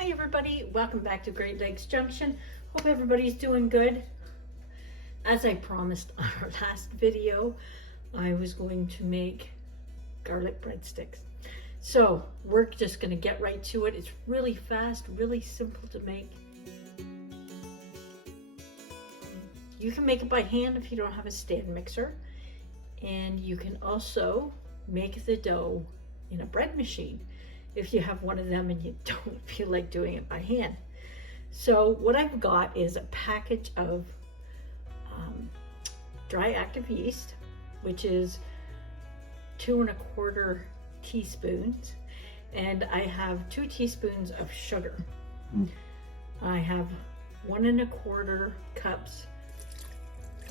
Hi everybody, welcome back to Great Lakes Junction. Hope everybody's doing good. As I promised on our last video, I was going to make garlic breadsticks. So we're just going to get right to it. It's really fast, really simple to make. You can make it by hand if you don't have a stand mixer. And you can also make the dough in a bread machine if you have one of them and you don't feel like doing it by hand. So what I've got is a package of dry active yeast, which is 2 1/4 teaspoons, and I have 2 teaspoons of sugar. I have 1 1/4 cups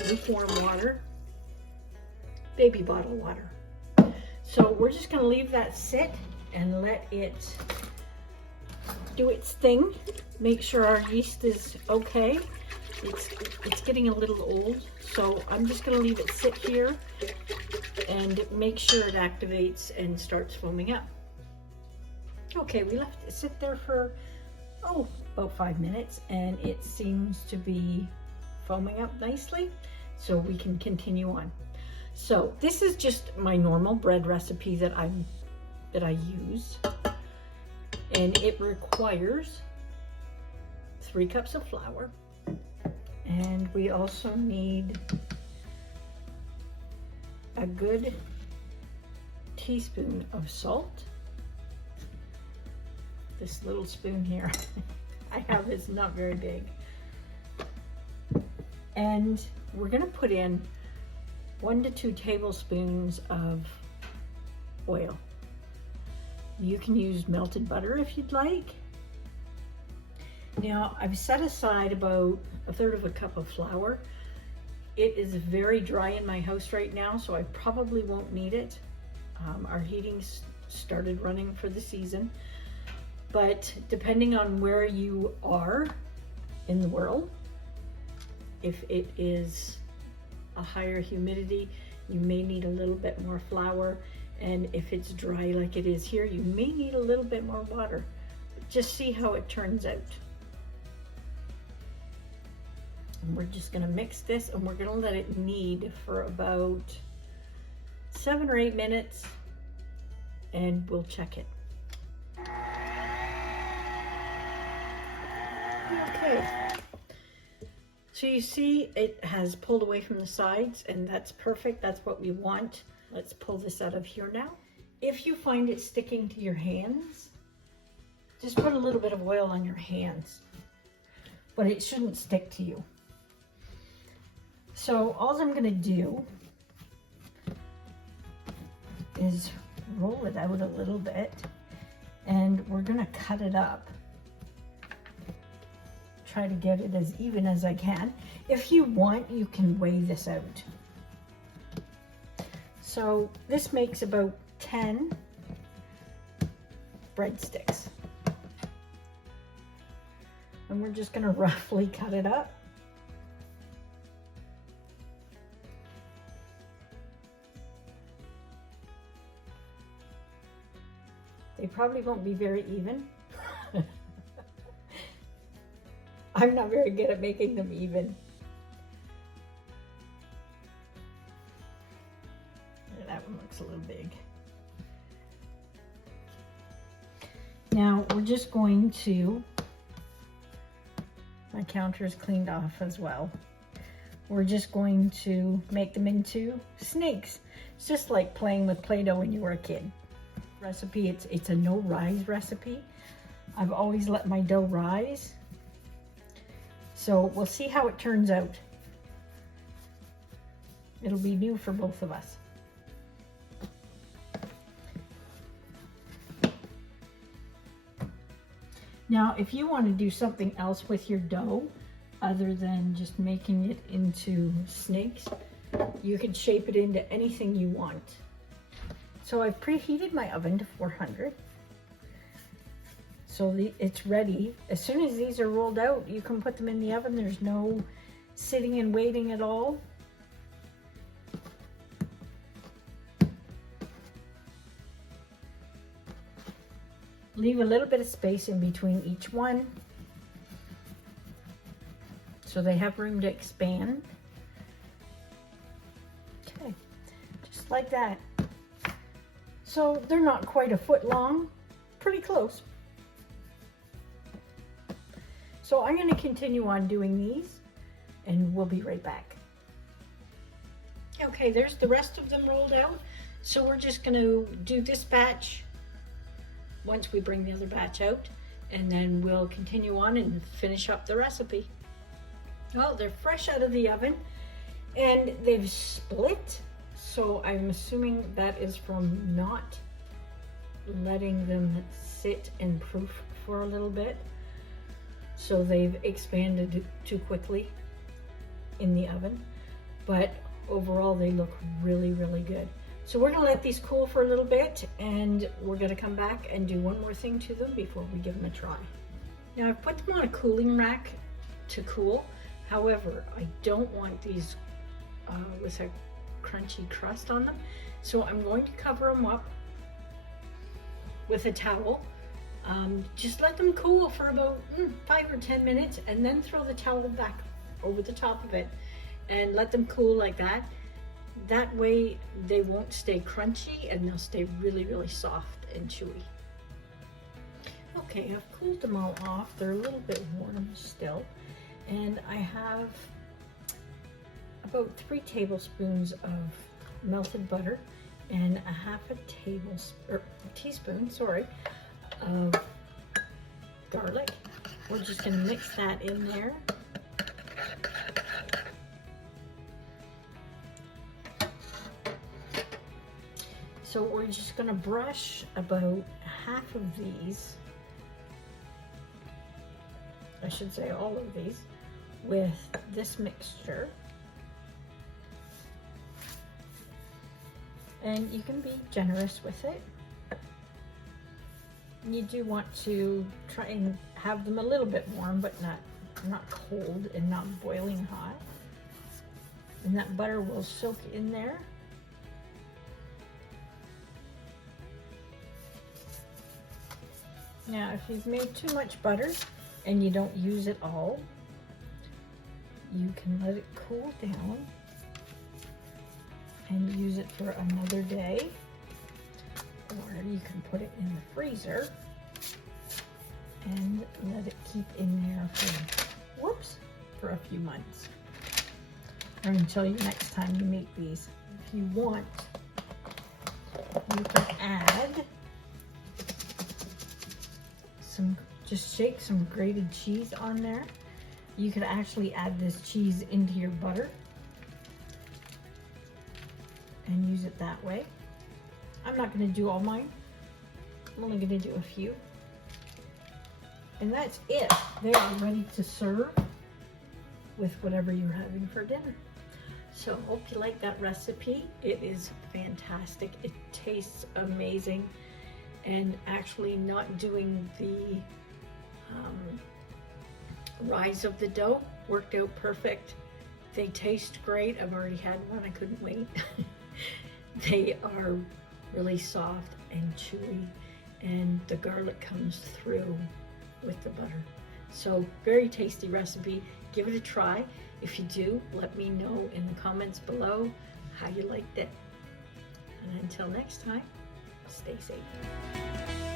lukewarm water, baby bottle water. So we're just going to leave that sit and let it do its thing. Make sure our yeast is okay. It's getting a little old, so I'm just going to leave it sit here and make sure it activates and starts foaming up. Okay, we left it sit there for about 5 minutes, and it seems to be foaming up nicely, so we can continue on. So this is just my normal bread recipe that I use, and it requires 3 cups of flour, and we also need a good teaspoon of salt. This little spoon here I have is not very big, and we're going to put in 1 to 2 tablespoons of oil. You can use melted butter if you'd like. Now I've set aside about 1/3 cup of flour. It is very dry in my house right now, so I probably won't need it. Our heating started running for the season, but depending on where you are in the world, if it is a higher humidity, you may need a little bit more flour. And if it's dry like it is here, you may need a little bit more water. Just see how it turns out. And we're just gonna mix this, and we're gonna let it knead for about 7 or 8 minutes, and we'll check it. Okay. So you see it has pulled away from the sides, and that's perfect. That's what we want. Let's pull this out of here now. If you find it sticking to your hands, just put a little bit of oil on your hands, but it shouldn't stick to you. So all I'm gonna do is roll it out a little bit, and we're gonna cut it up. Try to get it as even as I can. If you want, you can weigh this out. So this makes about 10 breadsticks. And we're just gonna roughly cut it up. They probably won't be very even. I'm not very good at making them even. That one looks a little big. Now we're just going to, my counter is cleaned off as well. We're just going to make them into snakes. It's just like playing with Play-Doh when you were a kid. Recipe, it's a no rise recipe. I've always let my dough rise. So we'll see how it turns out. It'll be new for both of us. Now, if you want to do something else with your dough, other than just making it into snakes, you can shape it into anything you want. So I've preheated my oven to 400. So it's ready. As soon as these are rolled out, you can put them in the oven. There's no sitting and waiting at all. Leave a little bit of space in between each one so they have room to expand. Okay, just like that. So they're not quite a foot long, pretty close. So I'm going to continue on doing these and we'll be right back. Okay, there's the rest of them rolled out. So we're just going to do this batch once we bring the other batch out, and then we'll continue on and finish up the recipe. Well, they're fresh out of the oven and they've split. So I'm assuming that is from not letting them sit and proof for a little bit. So they've expanded too quickly in the oven, but overall they look really, really good. So we're gonna let these cool for a little bit and we're gonna come back and do one more thing to them before we give them a try. Now I've put them on a cooling rack to cool. However, I don't want these with a crunchy crust on them. So I'm going to cover them up with a towel. Just let them cool for about 5 or 10 minutes and then throw the towel back over the top of it and let them cool like that. That way they won't stay crunchy and they'll stay really, really soft and chewy. Okay, I've cooled them all off. They're a little bit warm still. And I have about 3 tablespoons of melted butter and a half a teaspoon, of garlic. We're just gonna mix that in there. So we're just gonna brush about half of these, I should say all of these, with this mixture. And you can be generous with it. You do want to try and have them a little bit warm, but not cold and not boiling hot. And that butter will soak in there. Now, if you've made too much butter and you don't use it all, you can let it cool down and use it for another day, or you can put it in the freezer and let it keep in there for a few months, or until next time you make these. If you want, you can add just shake some grated cheese on there. You could actually add this cheese into your butter and use it that way. I'm not going to do all mine. I'm only going to do a few. And that's it. They are ready to serve with whatever you're having for dinner. So hope you like that recipe. It is fantastic. It tastes amazing. And actually not doing the rise of the dough worked out perfect. They taste great. I've already had one. I couldn't wait. They are really soft and chewy, and the garlic comes through with the butter. So very tasty recipe. Give it a try. If you do, let me know in the comments below how you liked it. And until next time, stay safe.